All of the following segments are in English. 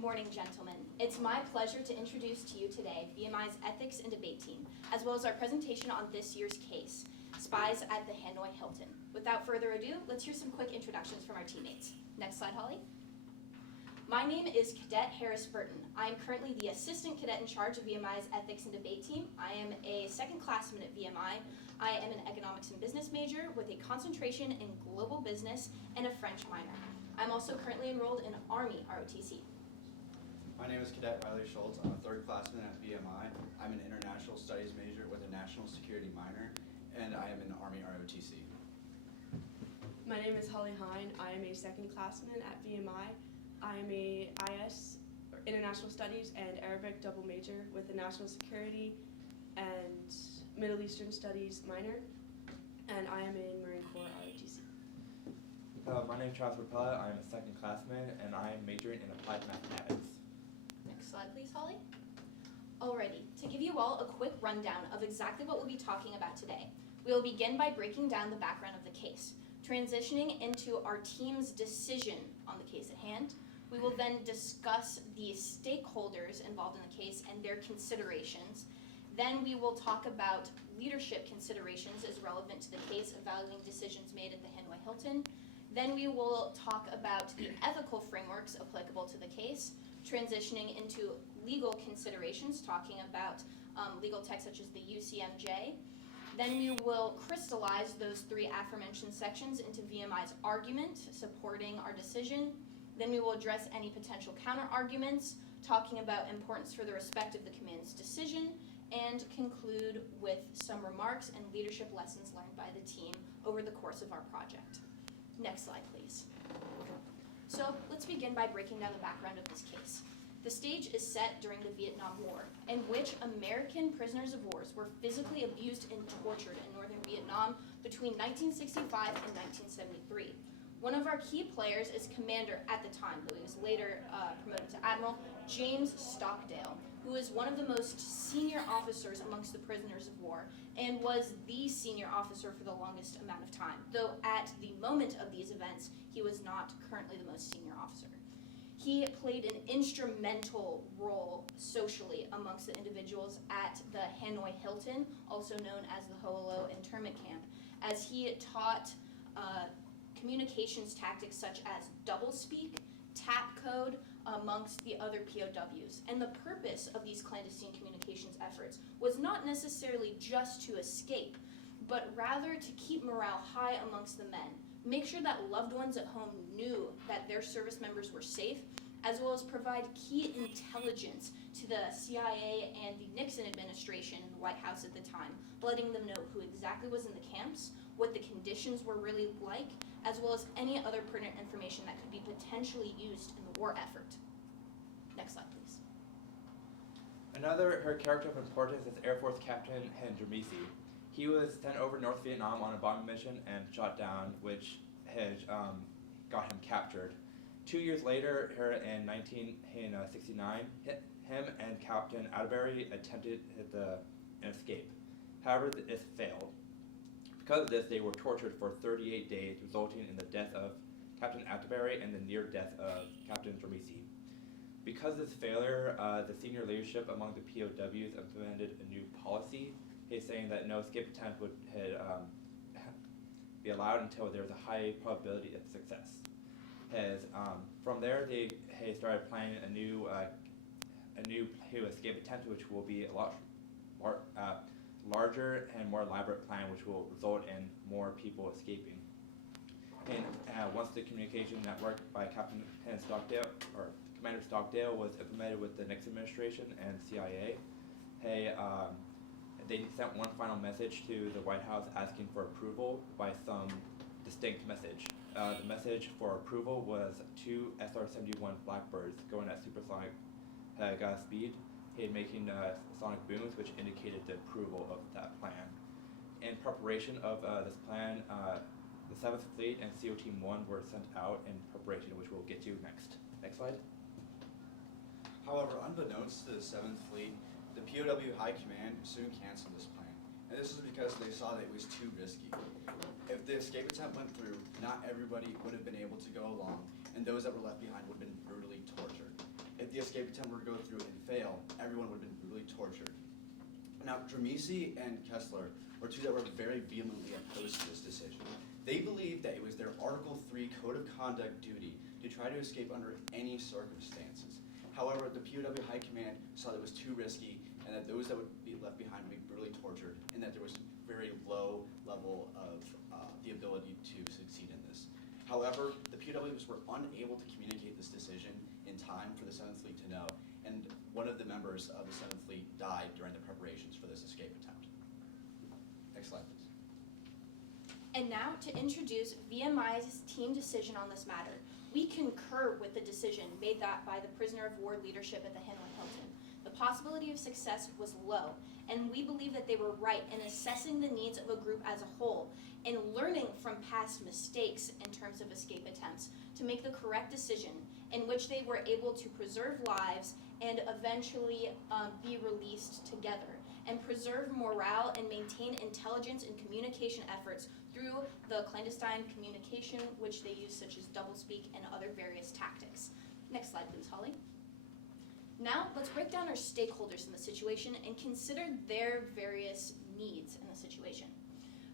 Good morning, gentlemen. It's my pleasure to introduce to you today VMI's Ethics and Debate Team, as well as our presentation on this year's case, Spies at the Hanoi Hilton. Without further ado, let's hear some quick introductions from our teammates. Next slide, Holly. My name is Cadet Harris Burton. I am currently the Assistant Cadet in charge of VMI's Ethics and Debate Team. I am a second classman at VMI. I am an economics and business major with a concentration in global business and a French minor. I'm also currently enrolled in Army ROTC. My name is Cadet Riley Schultz. I'm a third classman at VMI. I'm an international studies major with a national security minor, and I am an Army ROTC. My name is Holly Hine. I am a second classman at VMI. I am a IS, International Studies and Arabic double major with a national security and Middle Eastern Studies minor, and I am a Marine Corps ROTC. My name is Charles Rapella. I am a second classman, and I am majoring in applied mathematics. Next slide, please, Holly. Alrighty, to give you all a quick rundown of exactly what we'll be talking about today, we will begin by breaking down the background of the case, transitioning into our team's decision on the case at hand. We will then discuss the stakeholders involved in the case and their considerations. Then we will talk about leadership considerations as relevant to the case, evaluating decisions made at the Hanoi Hilton. Then we will talk about the ethical frameworks applicable to the case, transitioning into legal considerations, talking about legal texts such as the UCMJ. Then we will crystallize those three aforementioned sections into VMI's argument supporting our decision. Then we will address any potential counter-arguments, talking about importance for the respect of the command's decision, and conclude with some remarks and leadership lessons learned by the team over the course of our project. Next slide, please. So let's begin by breaking down the background of this case. The stage is set during the Vietnam War, in which American prisoners of war were physically abused and tortured in northern Vietnam between 1965 and 1973. One of our key players is commander at the time, though he was later promoted to admiral, James Stockdale, who is one of the most senior officers amongst the prisoners of war and was the senior officer for the longest amount of time, though at the moment of these events, he was not currently the most senior officer. He played an instrumental role socially amongst the individuals at the Hanoi Hilton, also known as the Ho Lo internment camp, as he taught communications tactics such as doublespeak, tap code, amongst the other POWs. And the purpose of these clandestine communications efforts was not necessarily just to escape, but rather to keep morale high amongst the men, make sure that loved ones at home knew that their service members were safe, as well as provide key intelligence to the CIA and the Nixon administration in the White House at the time, letting them know who exactly was in the camps, what the conditions were really like, as well as any other pertinent information that could be potentially used in the war effort. Next slide, please. Her character of importance is Air Force Captain Hendramisi. He was sent over North Vietnam on a bombing mission and shot down, which had got him captured. 2 years later, in 1969, him and Captain Atterbury attempted an escape. However, this failed. Because of this, they were tortured for 38 days, resulting in the death of Captain Atterbury and the near death of Captain Dramisi. Because of this failure, the senior leadership among the POWs implemented a new policy, saying that no escape attempt would be allowed until there was a high probability of success. From there, they started planning a new escape attempt, which will be a lot larger and more elaborate plan, which will result in more people escaping. And once the communication network by Commander Stockdale was implemented with the Nixon administration and CIA, they sent one final message to the White House asking for approval by some distinct message. The message for approval was 2 SR-71 Blackbirds going at supersonic speed, making sonic booms, which indicated the approval of that plan. In preparation of this plan, the 7th Fleet and CO Team 1 were sent out in preparation, which we'll get to next. Next slide. However, unbeknownst to the 7th Fleet, the POW High Command soon canceled this plan. And this is because they saw that it was too risky. If the escape attempt went through, not everybody would have been able to go along, and those that were left behind would have been brutally tortured. if the escape attempt were to go through and fail, everyone would have been brutally tortured. Now, Dramisi and Kessler were two that were very vehemently opposed to this decision. They believed that it was their Article 3 Code of Conduct duty to try to escape under any circumstances. However, the POW High Command saw that it was too risky and that those that would be left behind would be brutally tortured and that there was very low level of the ability to succeed in this. However, the POWs were unable to communicate this decision in time for the 7th Fleet to know, and one of the members of the 7th Fleet died during the preparations for this escape attempt. Next slide, please. And now to introduce VMI's team decision on this matter. We concur with the decision made by the prisoner of war leadership at the Hanoi Hilton. The possibility of success was low, and we believe that they were right in assessing the needs of a group as a whole and learning from past mistakes in terms of escape attempts to make the correct decision in which they were able to preserve lives and eventually be released together and preserve morale and maintain intelligence and communication efforts through the clandestine communication which they use, such as doublespeak and other various tactics. Next slide, please, Holly. Now, let's break down our stakeholders in the situation and consider their various needs in the situation.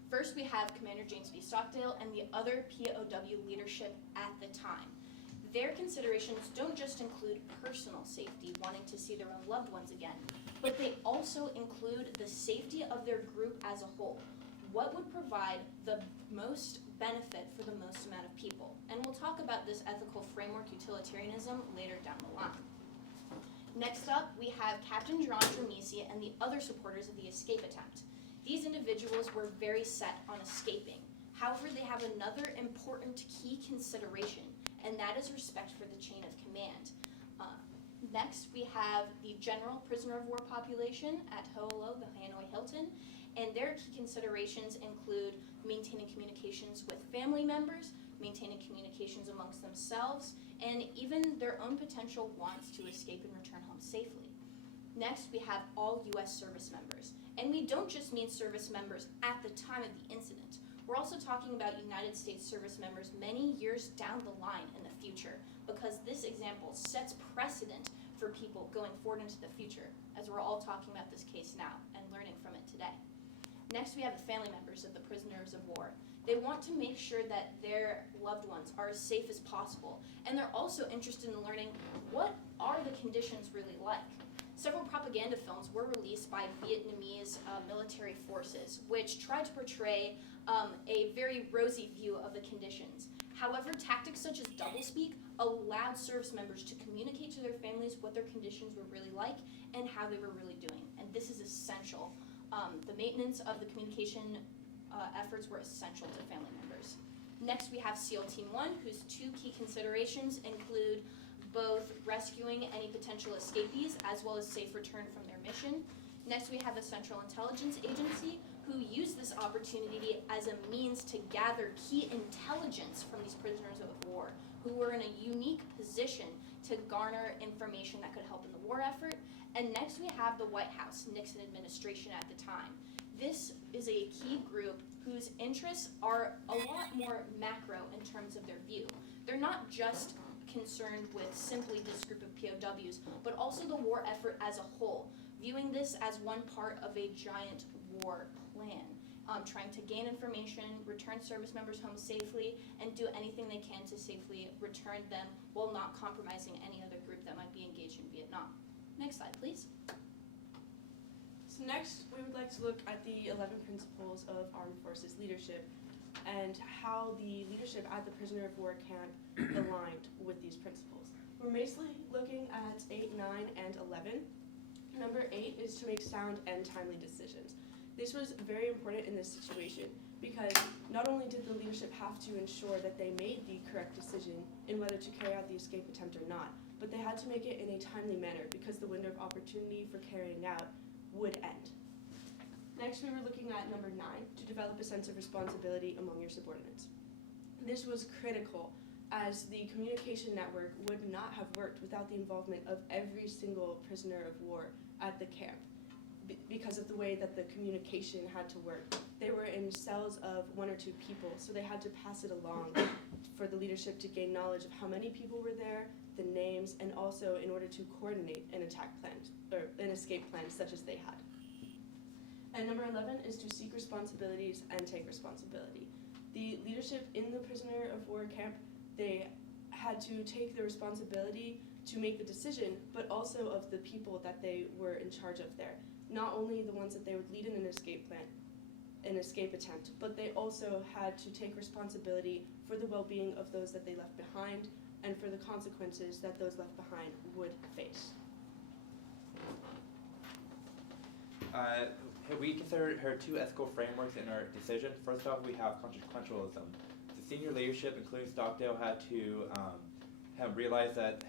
First, we have Commander James B. Stockdale and the other POW leadership at the time. Their considerations don't just include personal safety, wanting to see their own loved ones again, but they also include the safety of their group as a whole. What would provide the most benefit for the most amount of people? And we'll talk about this ethical framework utilitarianism later down the line. Next up, we have Captain John Dramisi and the other supporters of the escape attempt. These individuals were very set on escaping. However, they have another important key consideration, and that is respect for the chain of command. Next, we have the general prisoner of war population at Ho'olo, the Hanoi Hilton, and their key considerations include maintaining communications with family members, maintaining communications amongst themselves, and even their own potential wants to escape and return home safely. Next, we have all U.S. service members. And we don't just mean service members at the time of the incident. We're also talking about United States service members many years down the line in the future, because this example sets precedent for people going forward into the future, as we're all talking about this case now and learning from it today. Next, we have the family members of the prisoners of war. They want to make sure that their loved ones are as safe as possible, and they're also interested in learning what are the conditions really like. Several propaganda films were released by Vietnamese military forces, which tried to portray a very rosy view of the conditions. However, tactics such as doublespeak allowed service members to communicate to their families what their conditions were really like and how they were really doing, and this is essential. The maintenance of the communication efforts were essential to family members. Next, we have SEAL Team 1, whose two key considerations include both rescuing any potential escapees as well as safe return from their mission. Next, we have the Central Intelligence Agency, who used this opportunity as a means to gather key intelligence from these prisoners of war, who were in a unique position to garner information that could help in the war effort. And next, we have the White House, Nixon administration at the time. This is a key group whose interests are a lot more macro in terms of their view. They're not just concerned with simply this group of POWs, but also the war effort as a whole, viewing this as one part of a giant war plan, trying to gain information, return service members home safely, and do anything they can to safely return them while not compromising any other group that might be engaged in Vietnam. Next slide, please. So next, we would like to look at the 11 principles of armed forces leadership and how the leadership at the prisoner of war camp aligned with these principles. We're mostly looking at 8, 9, and 11. Number 8 is to make sound and timely decisions. This was very important in this situation because not only did the leadership have to ensure that they made the correct decision in whether to carry out the escape attempt or not, but they had to make it in a timely manner because the window of opportunity for carrying out would end. Next, we were looking at number 9, to develop a sense of responsibility among your subordinates. This was critical as the communication network would not have worked without the involvement of every single prisoner of war at the camp because of the way that the communication had to work. They were in cells of 1 or 2 people, so they had to pass it along for the leadership to gain knowledge of how many people were there, the names, and also in order to coordinate an attack plan, or an escape plan such as they had. And number 11 is to seek responsibilities and take responsibility. The leadership in the prisoner of war camp, they had to take the responsibility to make the decision, but also of the people that they were in charge of there. Not only the ones that they would lead in an escape plan, an escape attempt, but they also had to take responsibility for the well-being of those that they left behind and for the consequences that those left behind would face. We consider her two ethical frameworks in our decision. First off, we have consequentialism. The senior leadership, including Stockdale, had to have realized that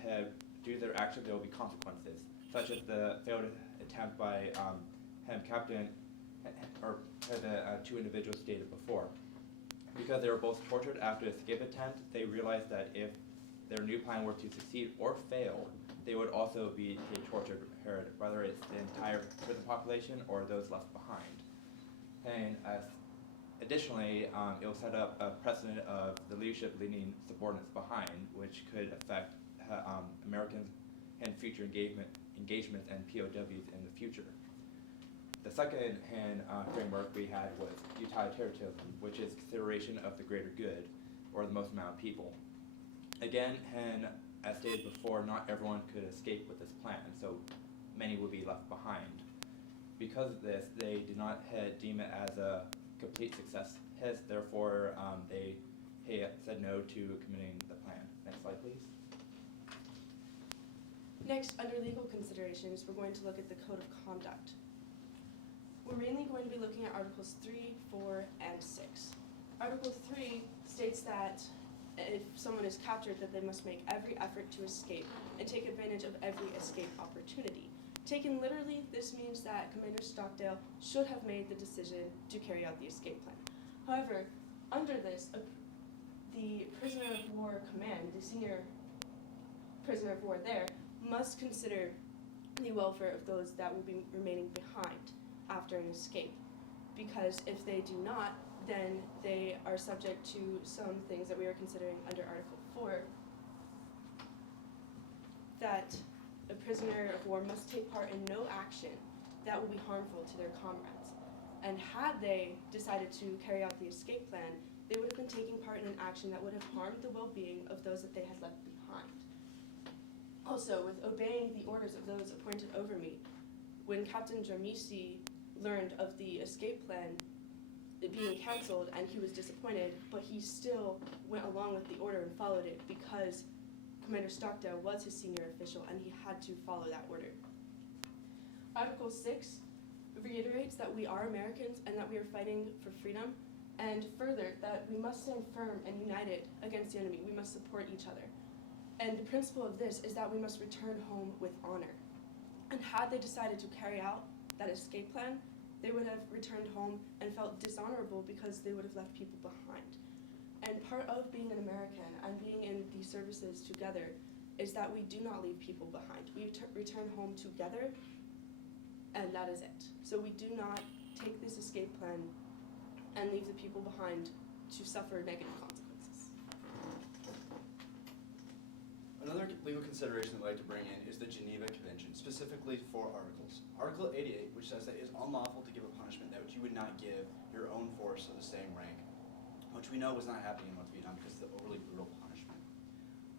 due to their actions there will be consequences, such as the failed attempt by Captain, or the two individuals stated before. Because they were both tortured after the escape attempt, they realized that if their new plan were to succeed or fail, they would also be tortured, whether it's the entire prison population or those left behind. And additionally, it will set up a precedent of the leadership leaving subordinates behind, which could affect Americans and future engagements and POWs in the future. The second framework we had was utilitarianism, which is consideration of the greater good, or the most amount of people. Again, as stated before, not everyone could escape with this plan, so many would be left behind. Because of this, they did not deem it as a complete success. Therefore, they said no to committing the plan. Next slide, please. Next, under legal considerations, we're going to look at the Code of Conduct. We're mainly going to be looking at Articles 3, 4, and 6. Article 3 states that if someone is captured, that they must make every effort to escape and take advantage of every escape opportunity. Taken literally, this means that Commander Stockdale should have made the decision to carry out the escape plan. However, under this, the prisoner of war command, the senior prisoner of war there, must consider the welfare of those that will be remaining behind after an escape. Because if they do not, then they are subject to some things that we are considering under Article 4, that a prisoner of war must take part in no action that will be harmful to their comrades. And had they decided to carry out the escape plan, they would have been taking part in an action that would have harmed the well-being of those that they had left behind. Also, with obeying the orders of those appointed over me, when Captain Jarmisi learned of the escape plan being canceled and he was disappointed, but he still went along with the order and followed it because Commander Stockdale was his senior official and he had to follow that order. Article 6 reiterates that we are Americans and that we are fighting for freedom, and further that we must stand firm and united against the enemy. We must support each other. And the principle of this is that we must return home with honor. And had they decided to carry out that escape plan, they would have returned home and felt dishonorable because they would have left people behind. And part of being an American and being in these services together is that we do not leave people behind. We return home together, and that is it. So we do not take this escape plan and leave the people behind to suffer negative consequences. Another legal consideration I'd like to bring in is the Geneva Convention, specifically for articles. Article 88, which says that it is unlawful to give a punishment that which you would not give your own force of the same rank, which we know was not happening in North Vietnam because of the overly brutal punishment.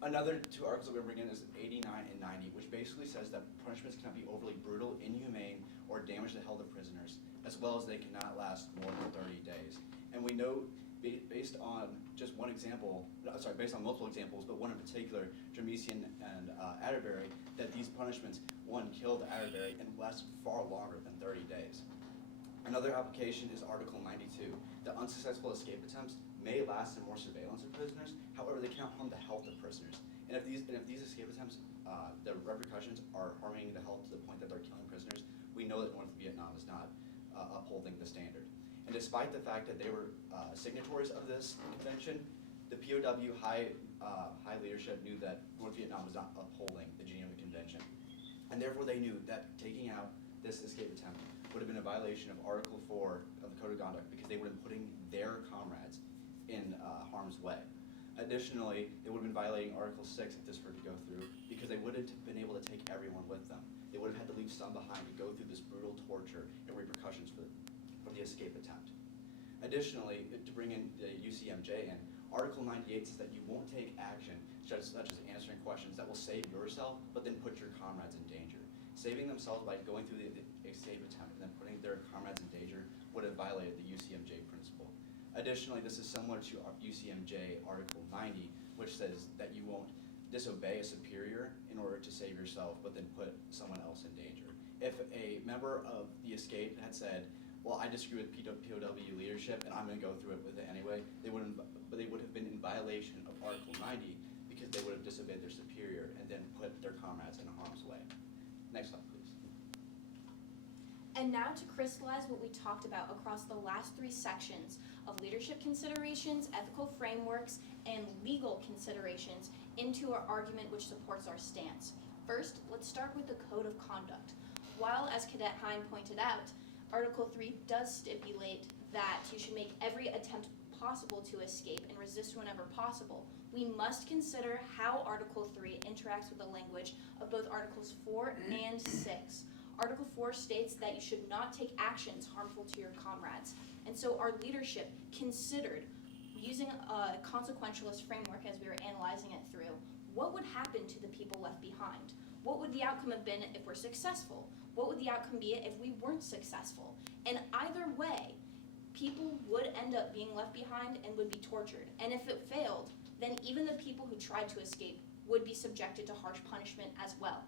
Another two articles that we're bringing in is 89 and 90, which basically says that punishments cannot be overly brutal, inhumane, or damage the health of prisoners, as well as they cannot last more than 30 days. And we know, based on just one example, based on multiple examples, but one in particular, Jarmisian and Atterbury, that these punishments, one, killed Atterbury and lasted far longer than 30 days. Another application is Article 92, that unsuccessful escape attempts may last in more surveillance of prisoners, however, they cannot harm the health of prisoners. And if these escape attempts, the repercussions are harming the health to the point that they're killing prisoners, we know that North Vietnam is not upholding the standard. And despite the fact that they were signatories of this convention, the POW high leadership knew that North Vietnam was not upholding the Geneva Convention. And therefore they knew that taking out this escape attempt would have been a violation of Article 4 of the Code of Conduct because they would have been putting their comrades in harm's way. Additionally, they would have been violating Article 6 if this were to go through, because they wouldn't have been able to take everyone with them. They would have had to leave some behind to go through this brutal torture and repercussions for the escape attempt. Additionally, to bring in the UCMJ in, Article 98 says that you won't take action such as answering questions that will save yourself, but then put your comrades in danger. Saving themselves by going through the escape attempt and then putting their comrades in danger would have violated the UCMJ principle. Additionally, this is similar to UCMJ Article 90, which says that you won't disobey a superior in order to save yourself, but then put someone else in danger. If a member of the escape had said, well, I disagree with POW leadership and I'm going to go through it with it anyway, they would have been in violation of Article 90 because they would have disobeyed their superior and then put their comrades in harm's way. Next slide, please. And now to crystallize what we talked about across the last 3 sections of leadership considerations, ethical frameworks, and legal considerations into our argument which supports our stance. First, let's start with the Code of Conduct. While, as Cadet Hine pointed out, Article 3 does stipulate that you should make every attempt possible to escape and resist whenever possible, we must consider how Article 3 interacts with the language of both Articles 4 and 6. Article 4 states that you should not take actions harmful to your comrades. And so our leadership considered, using a consequentialist framework as we were analyzing it through, what would happen to the people left behind? What would the outcome have been if we're successful? What would the outcome be if we weren't successful? And either way, people would end up being left behind and would be tortured. And if it failed, then even the people who tried to escape would be subjected to harsh punishment as well.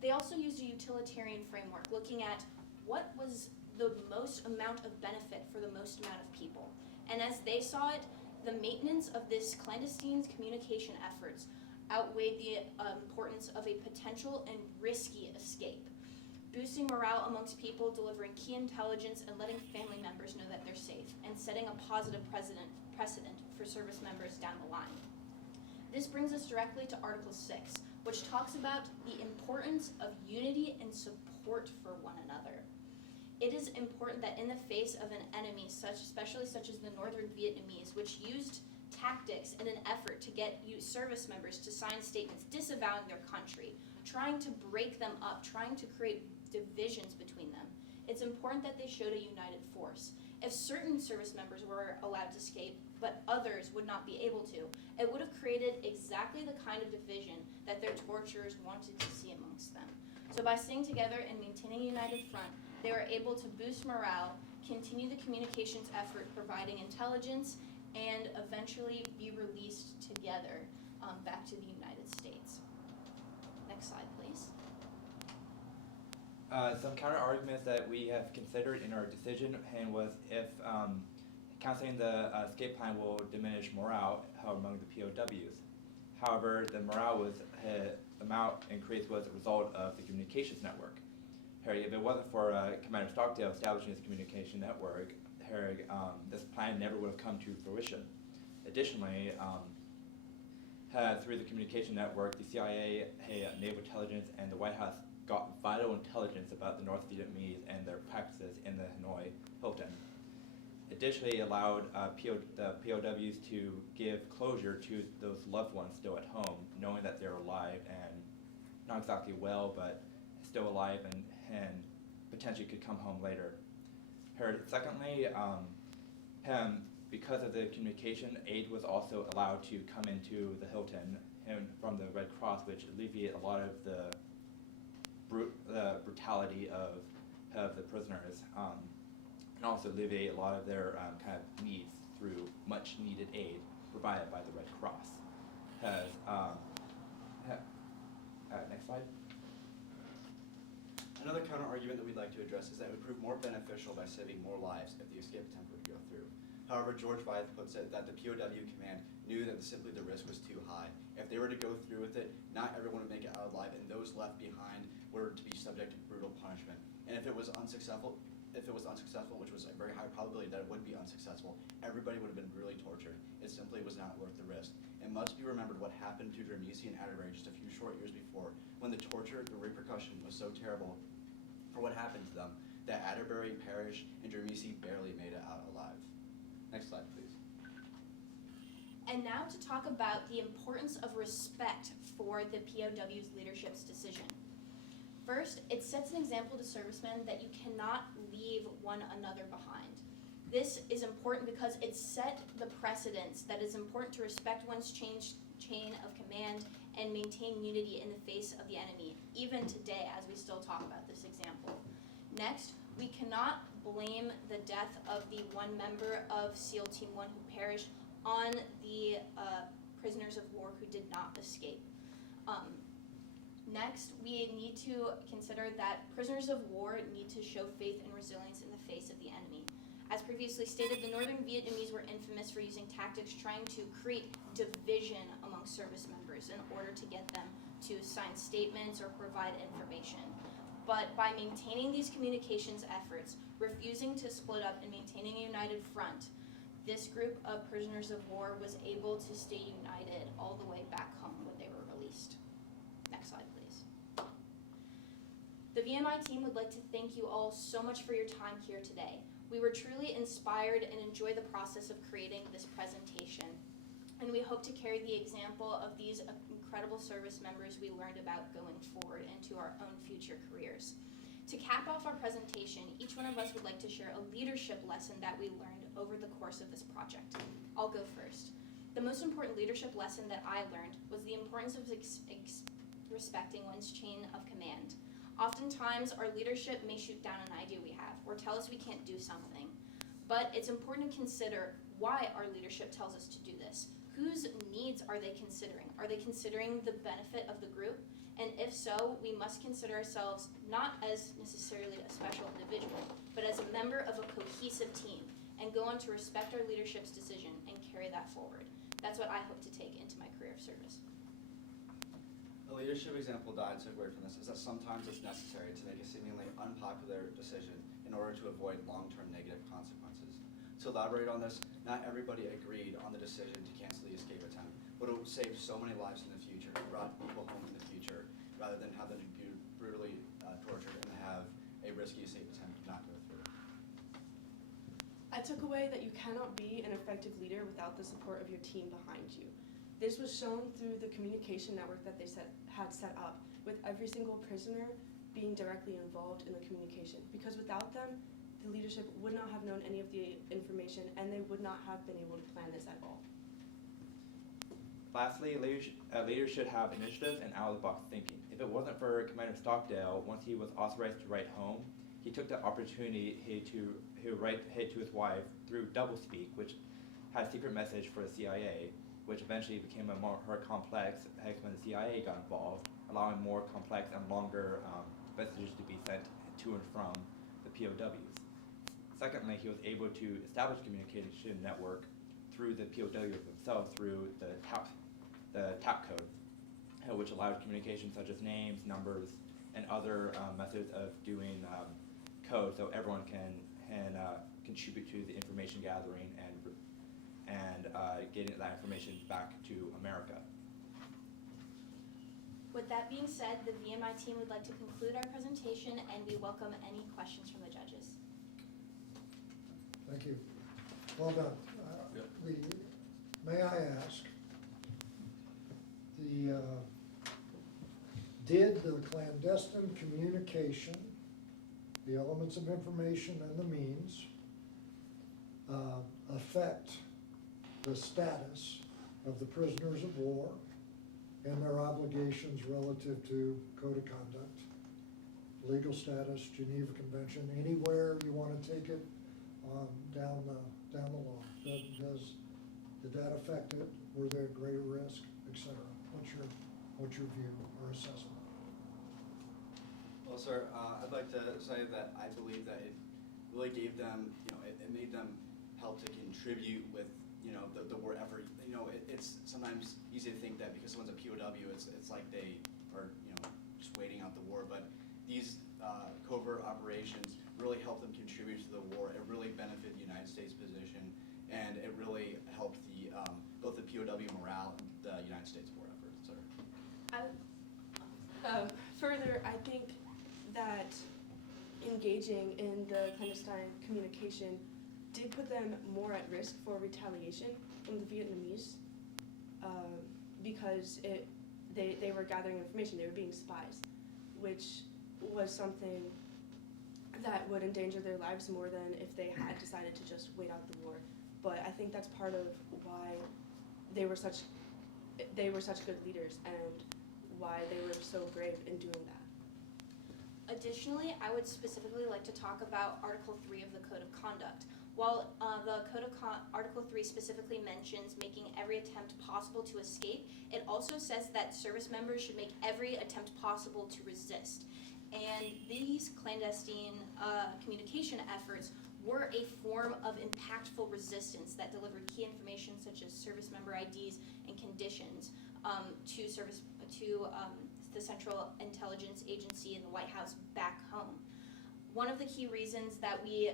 They also used a utilitarian framework, looking at what was the most amount of benefit for the most amount of people. And as they saw it, the maintenance of this clandestine communication efforts outweighed the importance of a potential and risky escape, boosting morale amongst people, delivering key intelligence, and letting family members know that they're safe, and setting a positive precedent for service members down the line. This brings us directly to Article 6, which talks about the importance of unity and support for one another. It is important that in the face of an enemy, especially such as the North Vietnamese, which used tactics in an effort to get service members to sign statements disavowing their country, trying to break them up, trying to create divisions between them, it's important that they showed a united force. If certain service members were allowed to escape, but others would not be able to, it would have created exactly the kind of division that their torturers wanted to see amongst them. So by staying together and maintaining a united front, they were able to boost morale, continue the communications effort, providing intelligence, and eventually be released together back to the United States. Next slide, please. Some counter arguments that we have considered in our decision and was if canceling the escape plan will diminish morale among the POWs. However, the morale amount increase was a result of the communications network. If it wasn't for Commander Stockdale establishing this communication network, this plan never would have come to fruition. Additionally, through the communication network, the CIA, Naval Intelligence, and the White House got vital intelligence about the North Vietnamese and their practices in the Hanoi Hilton. Additionally, it allowed the POWs to give closure to those loved ones still at home, knowing that they're alive and not exactly well, but still alive and potentially could come home later. Secondly, because of the communication, aid was also allowed to come into the Hilton from the Red Cross, which alleviated a lot of the brutality of the prisoners, and also alleviate a lot of their kind of needs through much needed aid provided by the Red Cross. Next slide. Another counter-argument that we'd like to address is that it would prove more beneficial by saving more lives if the escape attempt would go through. However, George Wythe puts it that the POW command knew that simply the risk was too high. If they were to go through with it, not everyone would make it out alive, and those left behind were to be subject to brutal punishment. And if it was unsuccessful, which was a very high probability that it would be unsuccessful, everybody would have been brutally tortured. It simply was not worth the risk. It must be remembered what happened to Dramisi and Atterbury just a few short years before, when the torture, the repercussion was so terrible for what happened to them, that Atterbury perished and Dramisi barely made it out alive. Next slide, please. And now to talk about the importance of respect for the POW's leadership's decision. First, it sets an example to servicemen that you cannot leave one another behind. This is important because it set the precedence that it's important to respect one's chain of command and maintain unity in the face of the enemy, even today as we still talk about this example. Next, we cannot blame the death of the one member of SEAL Team 1 who perished on the prisoners of war who did not escape. Next, we need to consider that prisoners of war need to show faith and resilience in the face of the enemy. As previously stated, the Northern Vietnamese were infamous for using tactics trying to create division among service members in order to get them to sign statements or provide information. But by maintaining these communications efforts, refusing to split up and maintaining a united front, this group of prisoners of war was able to stay united all the way back home when they were released. Next slide, please. The VMI team would like to thank you all so much for your time here today. We were truly inspired and enjoy the process of creating this presentation. And we hope to carry the example of these incredible service members we learned about going forward into our own future careers. To cap off our presentation, each one of us would like to share a leadership lesson that we learned over the course of this project. I'll go first. The most important leadership lesson that I learned was the importance of respecting one's chain of command. Oftentimes, our leadership may shoot down an idea we have or tell us we can't do something. But it's important to consider why our leadership tells us to do this. Whose needs are they considering? Are they considering the benefit of the group? And if so, we must consider ourselves not as necessarily a special individual, but as a member of a cohesive team and go on to respect our leadership's decision and carry that forward. That's what I hope to take into my career of service. The leadership example that I took away from this is that sometimes it's necessary to make a seemingly unpopular decision in order to avoid long-term negative consequences. To elaborate on this, not everybody agreed on the decision to cancel the escape attempt, but it would save so many lives in the future, brought people home in the future, rather than have them be brutally tortured and have a risky escape attempt not go through. I took away that you cannot be an effective leader without the support of your team behind you. This was shown through the communication network that they had set up, with every single prisoner being directly involved in the communication. Because without them, the leadership would not have known any of the information, and they would not have been able to plan this at all. Lastly, leaders should have initiative and out-of-the-box thinking. If it wasn't for Commander Stockdale, once he was authorized to write home, he took the opportunity to write to his wife through doublespeak, which had a secret message for the CIA, which eventually became a more complex when the CIA got involved, allowing more complex and longer messages to be sent to and from the POWs. Secondly, he was able to establish a communication network through the POWs themselves through the TAP code, which allowed communication such as names, numbers, and other methods of doing code, so everyone can contribute to the information gathering and getting that information back to America. With that being said, the VMI team would like to conclude our presentation, and we welcome any questions from the judges. Thank you. Well done. May I ask, did the clandestine communication, the elements of information and the means, affect the status of the prisoners of war and their obligations relative to code of conduct, legal status, Geneva Convention, anywhere you want to take it down the line? Did that affect it? Were there greater risk, etc.? What's your view or assessment? Well, sir, I'd like to say that I believe that it really gave them, it made them help to contribute with, the war effort. It's sometimes easy to think that because someone's a POW, it's like they are, just waiting out the war. But these covert operations really helped them contribute to the war. It really benefited the United States position, and it really helped the both the POW morale and the United States war effort, sir. Further, I think that engaging in the clandestine communication did put them more at risk for retaliation from the Vietnamese, because they were gathering information. They were being spies, which was something that would endanger their lives more than if they had decided to just wait out the war. But I think that's part of why they were such good leaders and why they were so brave in doing that. Additionally, I would specifically like to talk about Article 3 of the Code of Conduct. While the Article 3 specifically mentions making every attempt possible to escape, it also says that service members should make every attempt possible to resist. And these clandestine communication efforts were a form of impactful resistance that delivered key information such as service member IDs and conditions to the Central Intelligence Agency and the White House back home. One of the key reasons that we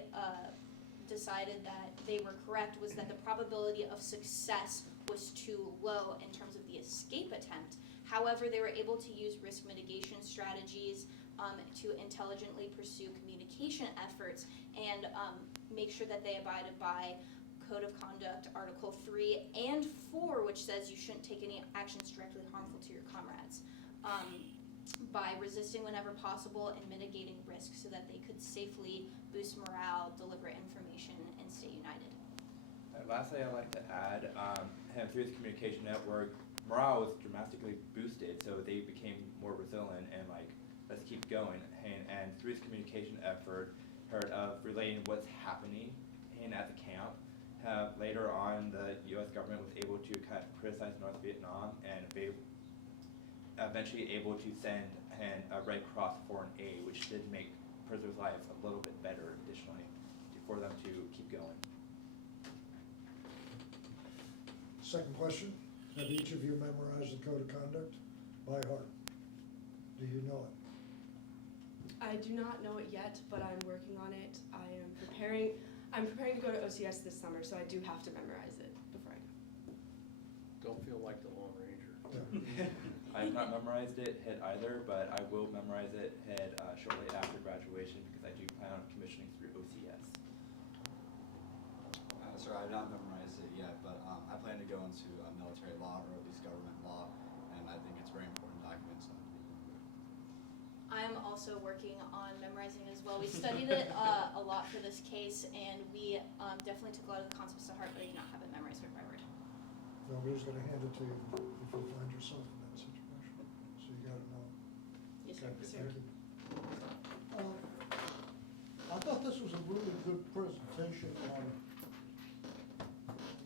decided that they were correct was that the probability of success was too low in terms of the escape attempt. However, they were able to use risk mitigation strategies to intelligently pursue communication efforts and make sure that they abided by Code of Conduct Article 3 and 4, which says you shouldn't take any actions directly harmful to your comrades, by resisting whenever possible and mitigating risk so that they could safely boost morale, deliver information, and stay united. Lastly, I'd like to add, through this communication network, morale was dramatically boosted, so they became more resilient and let's keep going. And through this communication effort, heard of relaying what's happening at the camp. Later on, the U.S. government was able to criticize North Vietnam and eventually able to send a Red Cross foreign aid, which did make prisoners' lives a little bit better additionally for them to keep going. Second question, have each of you memorized the Code of Conduct by heart? Do you know it? I do not know it yet, but I'm working on it. I'm preparing to go to OCS this summer, so I do have to memorize it before I go. Don't feel like the Lone Ranger. Yeah. I have not memorized it either, but I will memorize it shortly after graduation because I do plan on commissioning through OCS. Sir, I have not memorized it yet, but I plan to go into military law or at least government law, and I think it's very important documents. I'm also working on memorizing it as well. We studied it a lot for this case, and we definitely took a lot of the concepts to heart, but I do not have it memorized word by word. Nobody's gonna hand it to you if you find yourself in that situation, so you gotta know. Yes, sir. Okay, Yes, sir. thank you. I thought this was a really good presentation on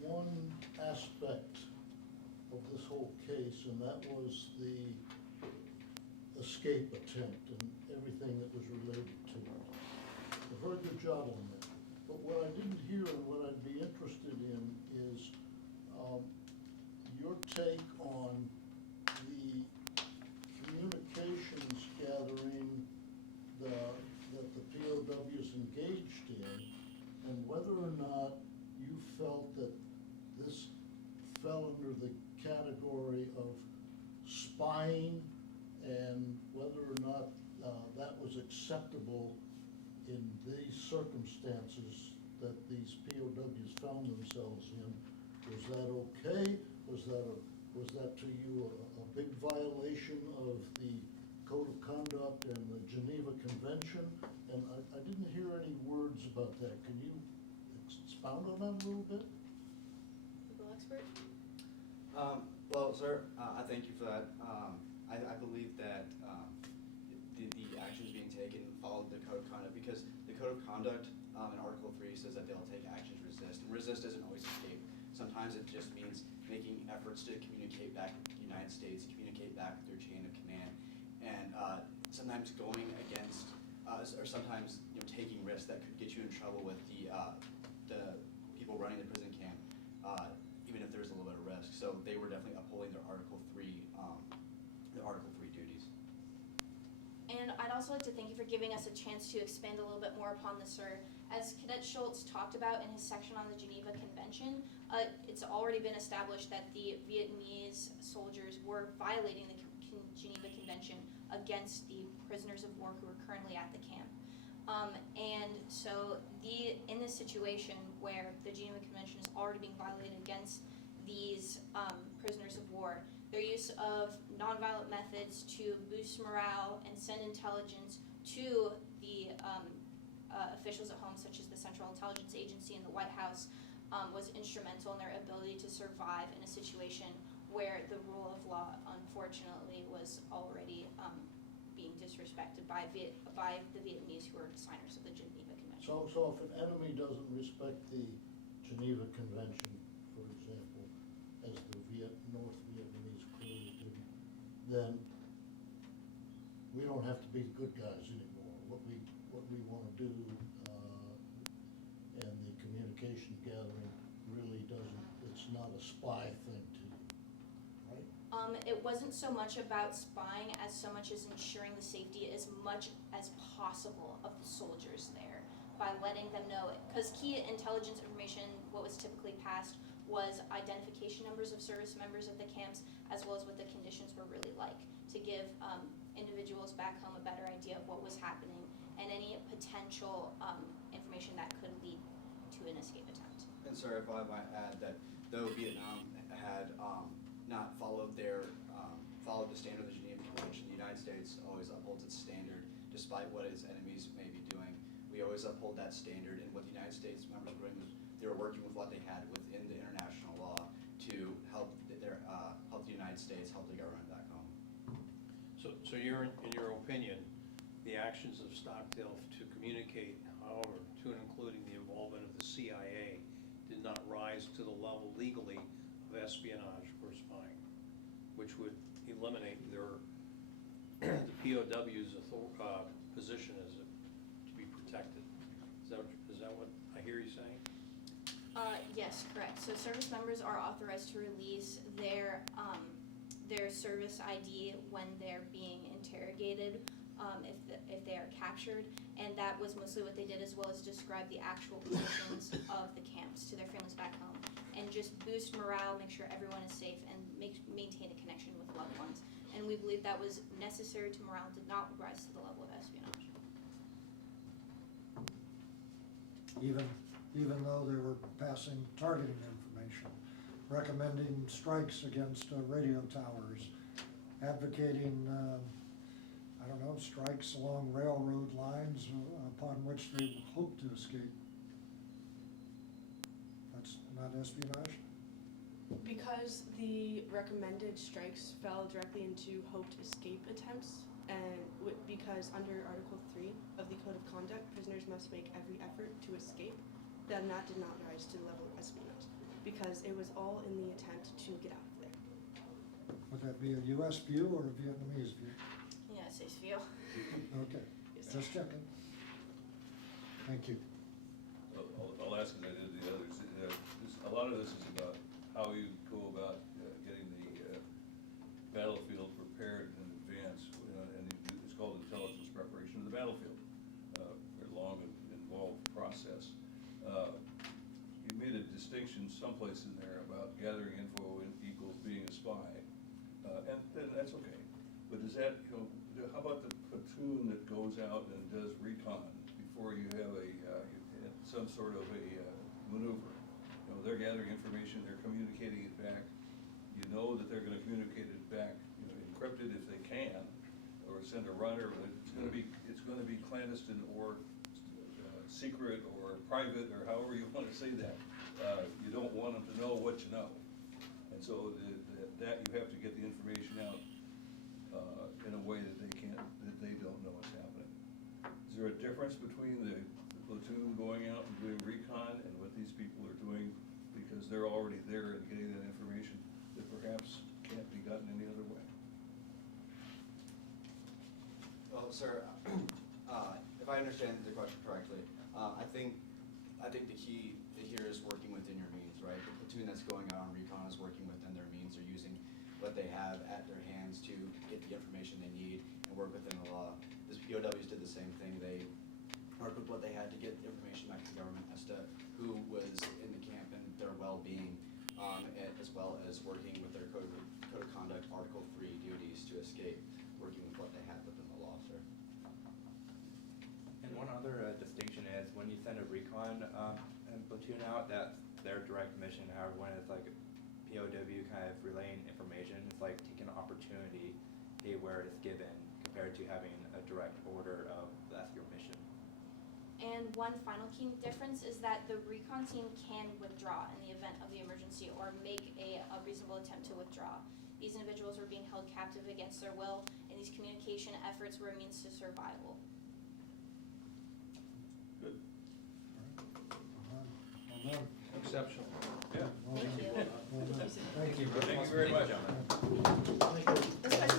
one aspect of this whole case, and that was the escape attempt and everything that was related to it. A very good job on that. But what I didn't hear and what I'd be interested in is your take on the communications gathering that the POWs engaged in, and whether or not you felt that this fell under the category of spying, and whether or not that was acceptable in these circumstances that these POWs found themselves in. Was that okay? Was that to you a big violation of the Code of Conduct and the Geneva Convention? And I didn't hear any words about that. Can you expound on that a little bit? Legal expert? Well, sir, I thank you for that. I believe that the actions being taken followed the Code of Conduct, because the Code of Conduct in Article 3 says that they'll take actions resist. And resist doesn't always escape. Sometimes it just means making efforts to communicate back with the United States, communicate back with their chain of command, and sometimes going against, or sometimes taking risks that could get you in trouble with the people running the prison camp, even if there's a little bit of risk. So they were definitely upholding their Article 3 duties. And I'd also like to thank you for giving us a chance to expand a little bit more upon this, sir. As Cadet Schultz talked about in his section on the Geneva Convention, it's already been established that the Vietnamese soldiers were violating the Geneva Convention against the prisoners of war who are currently at the camp. And so in this situation where the Geneva Convention is already being violated against these prisoners of war. Their use of nonviolent methods to boost morale and send intelligence to the officials at home, such as the Central Intelligence Agency and the White House, was instrumental in their ability to survive in a situation where the rule of law, unfortunately, was already being disrespected by the Vietnamese who were signers of the Geneva Convention. So if an enemy doesn't respect the Geneva Convention, for example, as the North Vietnamese clearly didn't, then we don't have to be the good guys anymore. What we want to do, and the communication gathering really doesn't, it's not a spy thing to you, right? It wasn't so much about spying as so much as ensuring the safety as much as possible of the soldiers there by letting them know, because key intelligence information, what was typically passed was identification numbers of service members at the camps, as well as what the conditions were really like, to give individuals back home a better idea of what was happening and any potential information that could lead to an escape attempt. And sir, if I might add that though Vietnam had not followed the standard of the Geneva Convention, the United States always upholds its standard despite what its enemies may be doing. We always uphold that standard, and what the United States members were doing was they were working with what they had within the international law to help help the United States, help the government back home. So in your opinion, the actions of Stockdale to communicate, however, to and including the involvement of the CIA, did not rise to the level legally of espionage or spying, which would eliminate the POW's position as to be protected. Is that what I hear you saying? Yes, correct. So service members are authorized to release their service ID when they're being interrogated, if they are captured, and that was mostly what they did, as well as describe the actual positions of the camps to their families back home, and just boost morale, make sure everyone is safe, and maintain a connection with loved ones. And we believe that was necessary to morale, did not rise to the level of espionage. Even though they were passing targeting information, recommending strikes against radio towers, advocating, strikes along railroad lines upon which they hope to escape. That's not espionage? Because the recommended strikes fell directly into hoped escape attempts, and because under Article 3 of the Code of Conduct, prisoners must make every effort to escape, then that did not rise to the level of espionage, because it was all in the attempt to get out of there. Would that be a US view or a Vietnamese view? United States view. Okay, just checking. Thank you. I'll ask as I did the others. A lot of this is about how you go about getting the battlefield prepared in advance, and it's called intelligence preparation of the battlefield. Very long and involved process. You made a distinction someplace in there about gathering info equals being a spy, and that's okay. But does that, how about the platoon that goes out and does recon before you have some sort of a maneuver? They're gathering information, they're communicating it back. You know that they're going to communicate it back, encrypted if they can, or send a runner. But it's going to be clandestine or secret or private or however you want to say that. You don't want them to know what you know, and so that you have to get the information out in a way that they don't know what's happening. Is there a difference between the platoon going out and doing recon and what these people are doing because they're already there and getting that information that perhaps can't be gotten any other way? Well, sir, if I understand the question correctly, I think the key here is working within your means, right? The platoon that's going out on recon is working within their means. They're using what they have at their hands to get the information they need and work within the law. This POWs did the same thing. They worked with what they had to get information back to the government as to who was in the camp and their well-being, as well as working with their code of conduct, Article 3 duties to escape, working with what they had within the law, sir. And one other distinction is when you send a recon and platoon out, that's their direct mission. However, when it's like POW kind of relaying information. It's like taking an opportunity where it is given compared to having a direct order of that's your mission. And one final key difference is that the recon team can withdraw in the event of the emergency or make a reasonable attempt to withdraw. These individuals were being held captive against their will, and these communication efforts were a means to survival. Good. Well done. Exceptional. Yeah. Well Thank done. you. Well done. Thank you very much. gentlemen. Thank